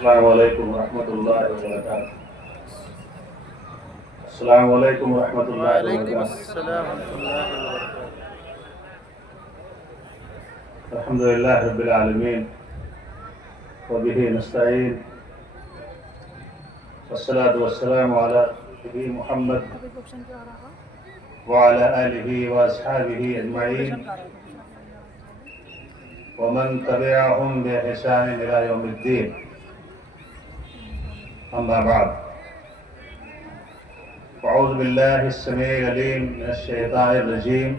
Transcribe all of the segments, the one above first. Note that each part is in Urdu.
السلام علیکم ورحمۃ اللہ وبرکاتہ۔ السلام علیکم ورحمۃ اللہ وعلیکم وبرکاتہ۔ السلام ورحمۃ اللہ وبرکاتہ۔ الحمد للہ رب العالمین وبہ نستعین والصلاة والسلام علی رسولہ محمد وعلی آلہ واصحابہ اجمعین ومن تبعهم بإحسان إلى يوم الدين، أما بعد، أعوذ بالله السميع العليم من الشيطان الرجيم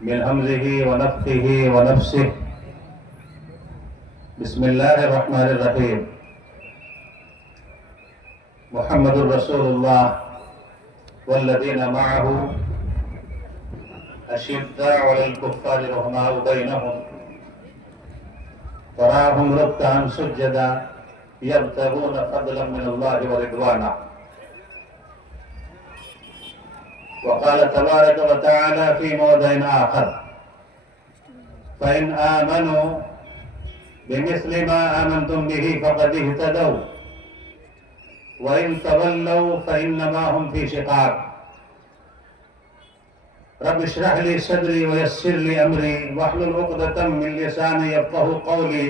من همزه ونفخه ونفسه، بسم الله الرحمن الرحيم۔ محمد رسول الله والذين معه أشداء على الكفار رحماء بينهم تراهم ركعا سجدا يبتغون فضلا من الله ورضوانا، وقال تبارك وتعالى في موضع آخر: فإن آمنوا بمثل ما آمنتم به فقد اهتدوا وإن تولوا فإنما هم في شقاق، رب اشرح لي صدري ويسر لي أمري واحلل عقدة من لساني يفقهوا قولي،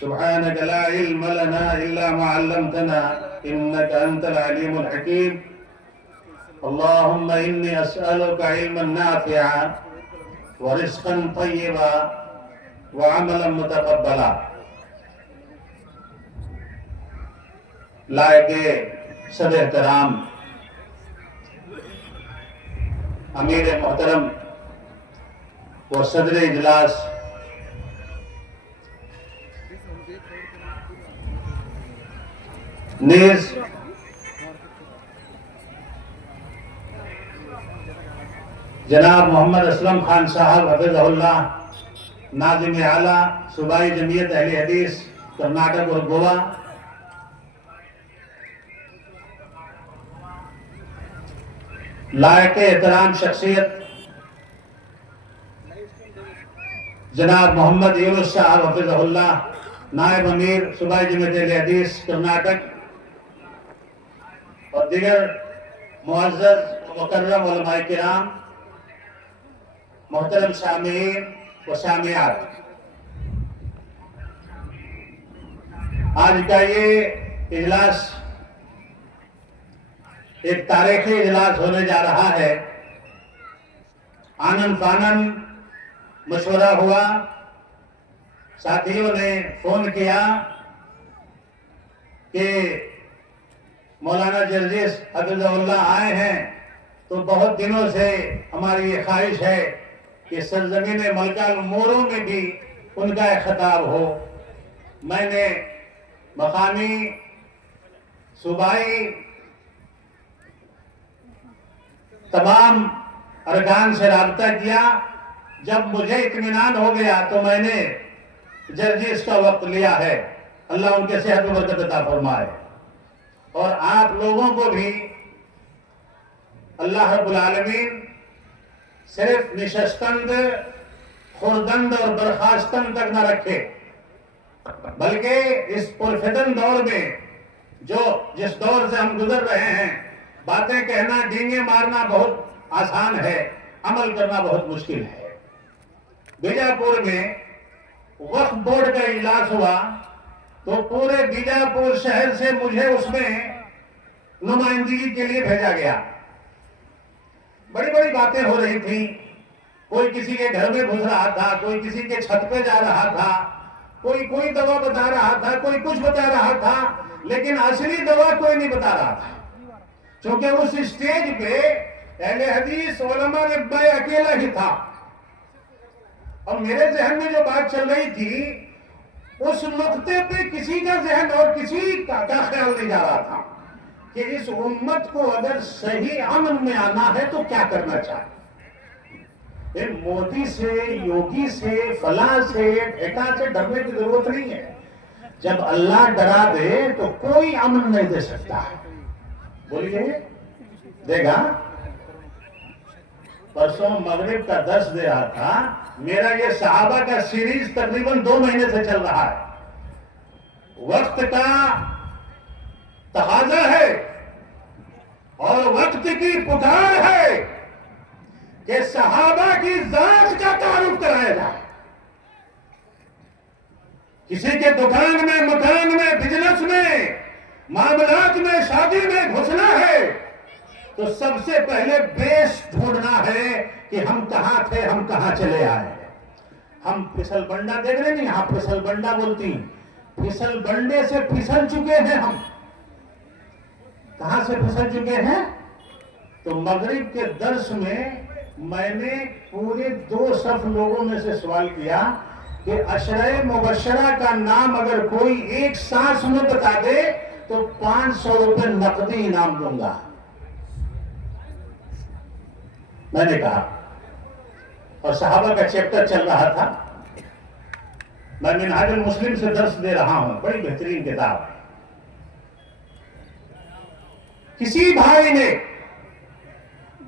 سبحانك لا علم لنا إلا ما علمتنا إنك أنت العليم الحكيم، اللهم إني أسألك علما نافعا ورزقا طيبا وعملا متقبلا۔ لائق صدر احترام امیر محترم و صدر اجلاس نیز جناب محمد اسلم خان صاحب حفظہ اللہ، ناظم اعلیٰ صوبائی جمعیت اہل حدیث کرناٹک اور گوا، لائق احترام شخصیت جناب محمد یونس صاحب حفظہ اللہ، نائب امیر صوبائی جمعیت اہل حدیث کرناٹک، اور دیگر معزز و مکرم علماء کرام، محترم سامعین و سامعات، آج کا یہ اجلاس ایک تاریخی اجلاس ہونے جا رہا ہے۔ آنن فانن مشورہ ہوا، ساتھیوں نے فون کیا کہ مولانا جرجس حفظہ اللہ آئے ہیں تو بہت دنوں سے ہماری یہ خواہش ہے کہ سرزمین ملکہ الموروں میں بھی ان کا ایک خطاب ہو۔ میں نے مقامی صوبائی تمام ارکان سے رابطہ کیا، جب مجھے اطمینان ہو گیا تو میں نے جرجس کا وقت لیا ہے، اللہ ان کے صحت و برکت عطا فرمائے، اور آپ لوگوں کو بھی اللہ رب العالمین صرف نشستند، خوردند اور برخاستند تک نہ رکھے، بلکہ اس پرفتن دور میں جس دور سے ہم گزر رہے ہیں، باتیں کہنا، ڈینگے مارنا بہت آسان ہے، عمل کرنا بہت مشکل ہے۔ بیجاپور میں وقف بورڈ کا اجلاس ہوا تو پورے بیجاپور شہر سے مجھے اس میں نمائندگی کے لیے بھیجا گیا۔ بڑی بڑی باتیں ہو رہی تھیں، کوئی کسی کے گھر میں گھس رہا تھا، کوئی کسی کے چھت پہ جا رہا تھا، کوئی دوا بتا رہا تھا، کوئی کچھ بتا رہا تھا، لیکن اصلی دوا کوئی نہیں بتا رہا تھا، چونکہ اس اسٹیج پہ اہل حدیث علماء نے میں اکیلا ہی تھا، اور میرے ذہن میں جو بات چل رہی تھی اس نقطے پہ کسی کا ذہن اور کسی کا خیال نہیں جا رہا تھا کہ اس امت کو اگر صحیح امن میں آنا ہے تو کیا کرنا چاہیے۔ ان مودی سے، یوگی سے، فلاں سے، ٹھیکا سے ڈرنے کی ضرورت نہیں ہے۔ جب اللہ ڈرا دے تو کوئی امن نہیں دے سکتا ہے۔ بولیے دے گا؟ پرسوں مغرب کا درس دے رہا تھا، میرا یہ صحابہ کا سیریز تقریباً 2 مہینے سے چل رہا ہے، وقت کا تقاضا ہے اور وقت کی پکار ہے کہ صحابہ کی ذات کا تعارف کرایا جائے. کسی کے دکان میں، مکان میں، بزنس میں، معاملات میں، شادی میں گھسنا ہے تو سب سے پہلے بیس ڈھونڈنا ہے کہ ہم کہاں تھے، ہم کہاں چلے آئے. ہم پھسل بنڈا دیکھ رہے نہیں، آپ پھسل بنڈا بولتی ہیں، پھسل بنڈے سے پھسل چکے ہیں. ہم کہاں سے پھسل چکے ہیں؟ تو مغرب کے درس میں نے پورے 2 صف لوگوں میں سے سوال کیا کہ عشرہ مبشرہ کا نام اگر کوئی ایک سانس میں بتا دے تو 500 روپے نقدی انعام دوں گا. میں نے کہا، اور صحابہ کا چیپٹر چل رہا تھا. میں منہاج المسلم سے درس دے رہا ہوں، بڑی بہترین کتاب ہے. کسی بھائی نے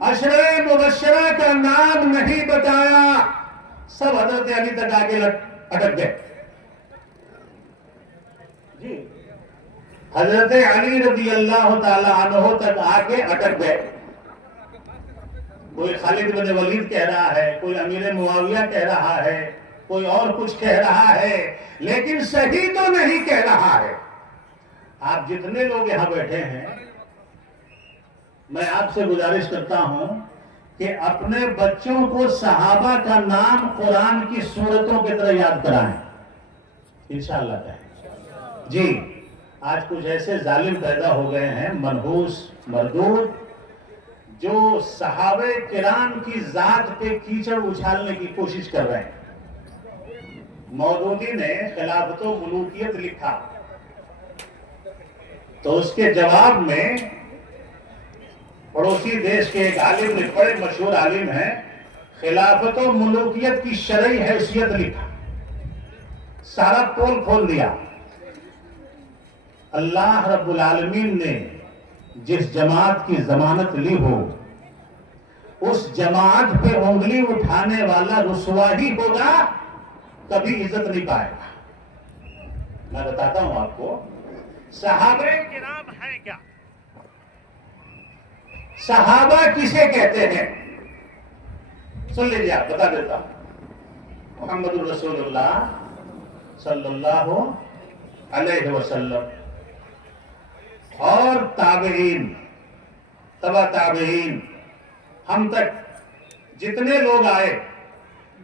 عشرہ مبشرہ کا نام نہیں بتایا، سب حضرت علی تک آگے اٹک گئے. جی، حضرت علی رضی اللہ تعالی عنہ تک آگے اٹک گئے. کوئی خالد بن ولید کہہ رہا ہے، کوئی امیر معاویہ کہہ رہا ہے، کوئی اور کچھ کہہ رہا ہے، لیکن صحیح تو نہیں کہہ رہا ہے. آپ جتنے لوگ یہاں بیٹھے ہیں، میں آپ سے گزارش کرتا ہوں کہ اپنے بچوں کو صحابہ کا نام قرآن کی سورتوں کی طرح یاد کرائیں. انشاءاللہ کہیں. جی، آج کچھ ایسے ظالم پیدا ہو گئے ہیں، منحوس، مردود، جو صحابہ کرام کی ذات پہ کیچڑ اچھالنے کی کوشش کر رہے ہیں. مودودی نے خلافت و ملوکیت لکھا تو اس کے جواب میں پڑوسی دیش کے ایک عالم نے، بڑے مشہور عالم ہیں، خلافت و ملوکیت کی شرعی حیثیت لکھا. سارا پول کھول دیا. اللہ رب العالمین نے جس جماعت کی ضمانت لی ہو، اس جماعت پہ انگلی اٹھانے والا رسوا ہی ہوگا، کبھی عزت نہیں پائے گا. میں بتاتا ہوں آپ کو صحابہ کرام ہیں کیا، صحابہ کسے کہتے ہیں. سن لیجیے، آپ بتا دیتا ہوں. محمد الرسول اللہ صلی اللہ علیہ وسلم اور تابعین، تبع تابعین، ہم تک جتنے لوگ آئے.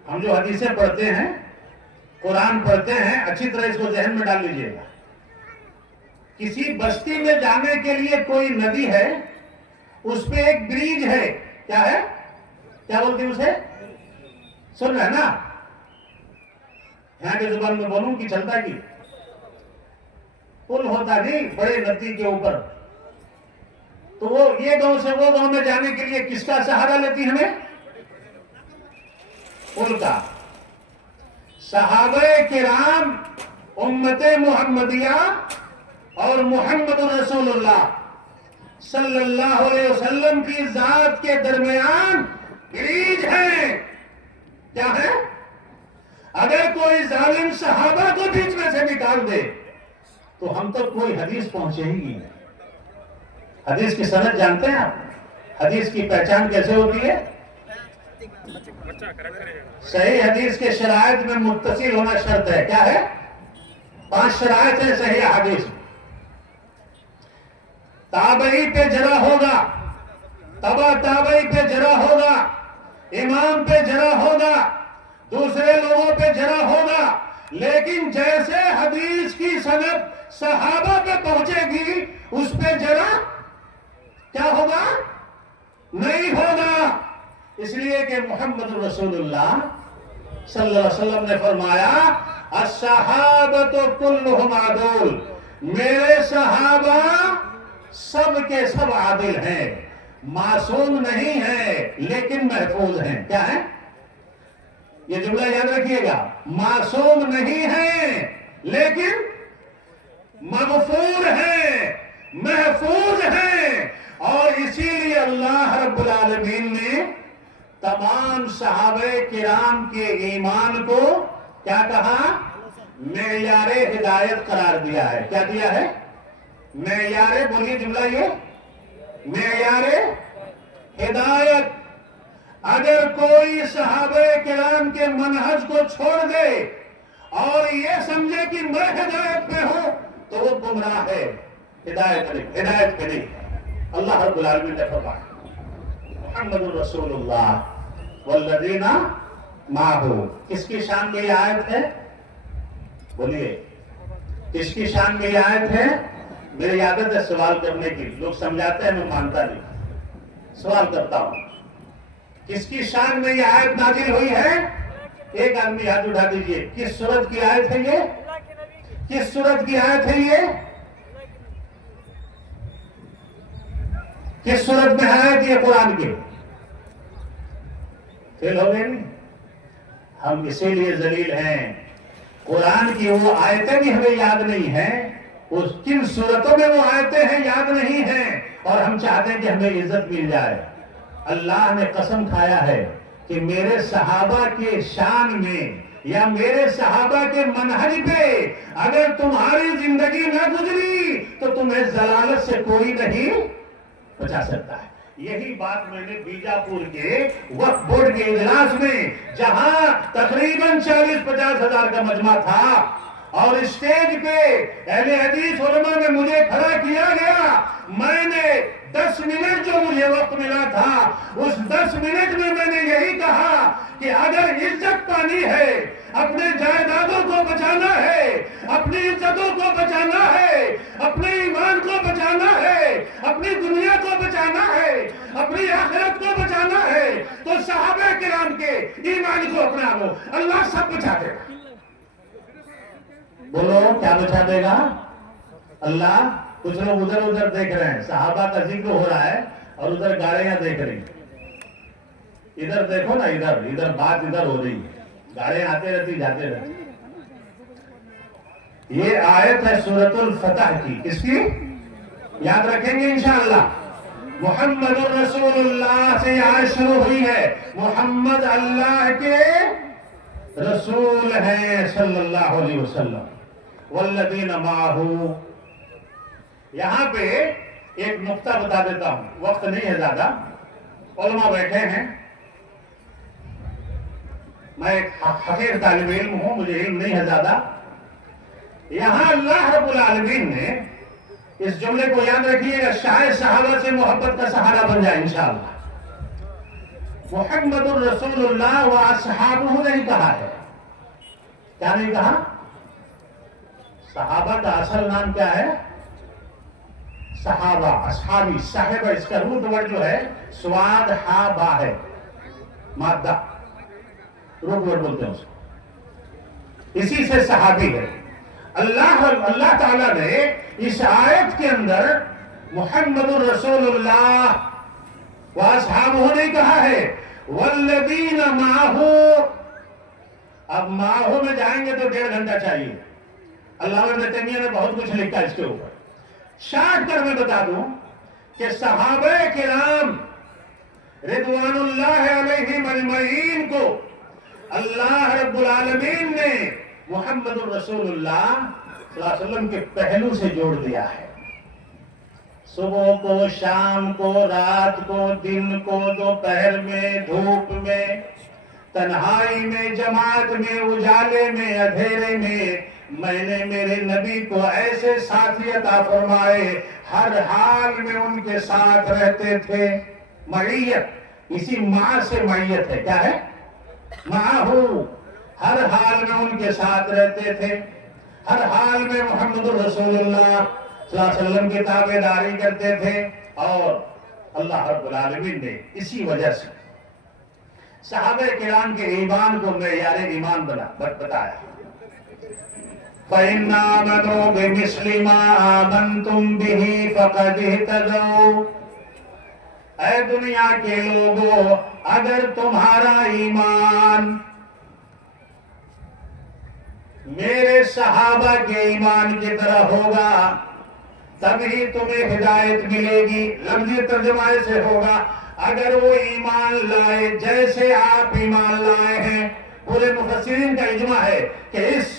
ہم جو حدیثیں پڑھتے ہیں، قرآن پڑھتے ہیں، اچھی طرح اس کو ذہن میں ڈال لیجئے گا. کسی بستی میں جانے کے لیے کوئی ندی ہے، اس پہ ایک بریج ہے. کیا ہے؟ کیا بولتے ہیں اسے؟ سن رہے ہیں نا؟ یہاں کی زبان میں بولوں کہ چلتا کی پل ہوتا نہیں بڑے ندی کے اوپر. تو وہ یہ گاؤں سے وہ گاؤں میں جانے کے لیے کس کا سہارا لیتی ہمیں؟ پل کا. صحابہ کرام، امت محمدیہ اور محمد رسول اللہ صلی اللہ علیہ وسلم کی ذات کے درمیان بریج ہے. کیا ہے؟ اگر کوئی ظالم صحابہ کو بیچ میں سے نکال دے تو ہم تک کوئی حدیث پہنچے ہی نہیں. حدیث کی سند جانتے ہیں آپ؟ حدیث کی پہچان کیسے ہوتی ہے؟ صحیح حدیث کے شرائط میں متصل ہونا شرط ہے. کیا ہے؟ 5 شرائط ہیں صحیح حدیث. تابعی پہ جرا ہوگا، تبع تابعی پہ جرا ہوگا، امام پہ جرا ہوگا، دوسرے لوگوں پہ جرا ہوگا، لیکن جیسے حدیث کی سند صحابہ پہ پہنچے گی اس پہ جرا کیا ہوگا؟ نہیں ہوگا. اس لیے کہ محمد رسول اللہ صلی اللہ علیہ وسلم نے فرمایا، الصحابۃ کلھم عدول، میرے صحابہ سب کے سب عادل ہیں، معصوم نہیں ہیں لیکن محفوظ ہیں. کیا ہے؟ یہ جملہ یاد رکھیے گا. معصوم نہیں ہیں لیکن مغفور ہیں، محفوظ ہیں. اور اسی لیے اللہ رب العالمین نے تمام صحابہ کرام کے ایمان کو کیا کہا؟ معیار ہدایت قرار دیا ہے. کیا دیا ہے؟ معیار، بولیے جملہ یہ، معیار ہدایت. اگر کوئی صحابہ کرام کے منہج کو چھوڑ دے اور یہ سمجھے کہ میں ہدایت میں ہوں تو وہ گمراہ ہے، ہدایت پہ نہیں. اللہ رب العالمین نے فرمایا محمد الرسول اللہ والذین معہ. کس کی شان میں یہ آیت ہے؟ بولیے کس کی شان میں یہ آیت ہے؟ میری عادت ہے سوال کرنے کی، لوگ سمجھاتے ہیں میں مانتا نہیں، سوال کرتا ہوں. کس کی شان میں یہ آیت نازل ہوئی ہے؟ ایک آدمی ہاتھ اٹھا دیجئے. کس سورت کی آیت ہے یہ؟ کس سورت کی آیت ہے یہ؟ کس سورت میں آیت یہ قرآن کی؟ فیل ہو گئے نہیں؟ ہم اسی لیے ذلیل ہیں. قرآن کی وہ آیتیں بھی ہمیں یاد نہیں ہیں، اس کن صورتوں میں وہ آیتیں ہیں یاد نہیں ہیں، اور ہم چاہتے ہیں کہ ہمیں عزت مل جائے. اللہ نے قسم کھایا ہے کہ میرے صحابہ کے شان میں یا میرے صحابہ کے منہج پہ اگر تمہاری زندگی نہ گزری تو تمہیں ضلالت سے کوئی نہیں بچا سکتا ہے. یہی بات میں نے بیجاپور کے وقف بورڈ کے اجلاس میں، جہاں تقریباً 40-50 ہزار کا مجمع تھا اور اسٹیج پہ اہل حدیث علماء میں مجھے کھڑا کیا گیا، میں نے 10 منٹ جو مجھے وقت ملا تھا اس 10 منٹ میں میں نے یہی کہا کہ اگر عزت پانی ہے، اپنے جائیدادوں کو بچانا ہے، اپنی عزتوں کو بچانا ہے، اپنے ایمان کو بچانا ہے، اپنی دنیا کو بچانا ہے، اپنی آخرت کو بچانا ہے تو صحابہ کرام کے ایمان کو اپنا لو، اللہ سب بچا دے گا. بولو کیا بچا دے گا؟ اللہ. کچھ لوگ ادھر ادھر دیکھ رہے ہیں، صحابہ کا ذکر ہو رہا ہے اور ادھر گاڑیاں دیکھ رہی ہیں. ادھر دیکھو نا، ادھر بات ادھر ہو رہی ہے، گاڑیاں آتے رہتی جاتے رہتی. یہ آیت ہے سورۃ الفتح کی. کس کی؟ یاد رکھیں گے انشاءاللہ. محمد الرسول اللہ سے یہ آیت شروع ہوئی ہے. محمد اللہ کے رسول ہیں صلی اللہ علیہ وسلم. والذین معہ. یہاں پہ ایک نقطہ بتا دیتا ہوں، وقت نہیں ہے زیادہ، علماء بیٹھے ہیں، میں ایک حقیر طالب علم ہوں، مجھے علم نہیں ہے زیادہ. یہاں اللہ رب العالمین نے اس جملے کو یاد رکھیے گا، شاید صحابہ سے محبت کا سہارا بن جائے انشاءاللہ. محمد الرسول اللہ و اصحابہ نہیں کہا ہے. کیا نہیں کہا؟ صحابہ کا اصل نام کیا ہے؟ صحابہ، اصحابی، صاحبہ. اس کا روٹ ورڈ جو ہے سواد ہا با ہے، مادہ، روٹ ورڈ بولتے ہیں اس کو، اسی سے صحابی ہے. اللہ تعالیٰ نے اس آیت کے اندر محمد الرسول اللہ و اصحابہ نہیں کہا ہے، والذین معہ. اب معہ میں جائیں گے تو 1.5 گھنٹہ چاہیے. علامہ ابن تیمیہ نے بہت کچھ لکھا اس کے اوپر. شارٹ کر میں بتا دوں کہ صحابہ کرام رضوان اللہ علیہم اجمعین کو اللہ رب العالمین نے محمد الرسول اللہ صلی اللہ علیہ وسلم کے پہلو سے جوڑ دیا ہے. صبح کو، شام کو، رات کو، دن کو، دوپہر میں، دھوپ میں، تنہائی میں، جماعت میں، اجالے میں، اندھیرے میں، میں نے میرے نبی کو ایسے ساتھی عطا فرمائے، ہر حال میں ان کے ساتھ رہتے تھے. معیت، اسی ماں سے معیت ہے. کیا ہے؟ معہو، ہر حال میں ان کے ساتھ رہتے تھے، ہر حال میں محمد الرسول اللہ صلی اللہ علیہ وسلم کی تابعداری کرتے تھے. اور اللہ رب العالمین نے اسی وجہ سے صحابہ کرام کے ایمان کو معیار ایمان بتایا. فَإِنْ آمَنُوا بِمِثْلِ مَا آمَنْتُمْ بِهِ فَقَدِ اهْتَدَوْا. اے دنیا کے لوگوں، اگر تمہارا ایمان میرے صحابہ کے ایمان کی طرح ہوگا تبھی تمہیں ہدایت ملے گی. لفظی ترجمہ سے ہوگا، اگر وہ ایمان لائے جیسے آپ ایمان لائے ہیں. پورے مفسرین کا اجماع ہے کہ اس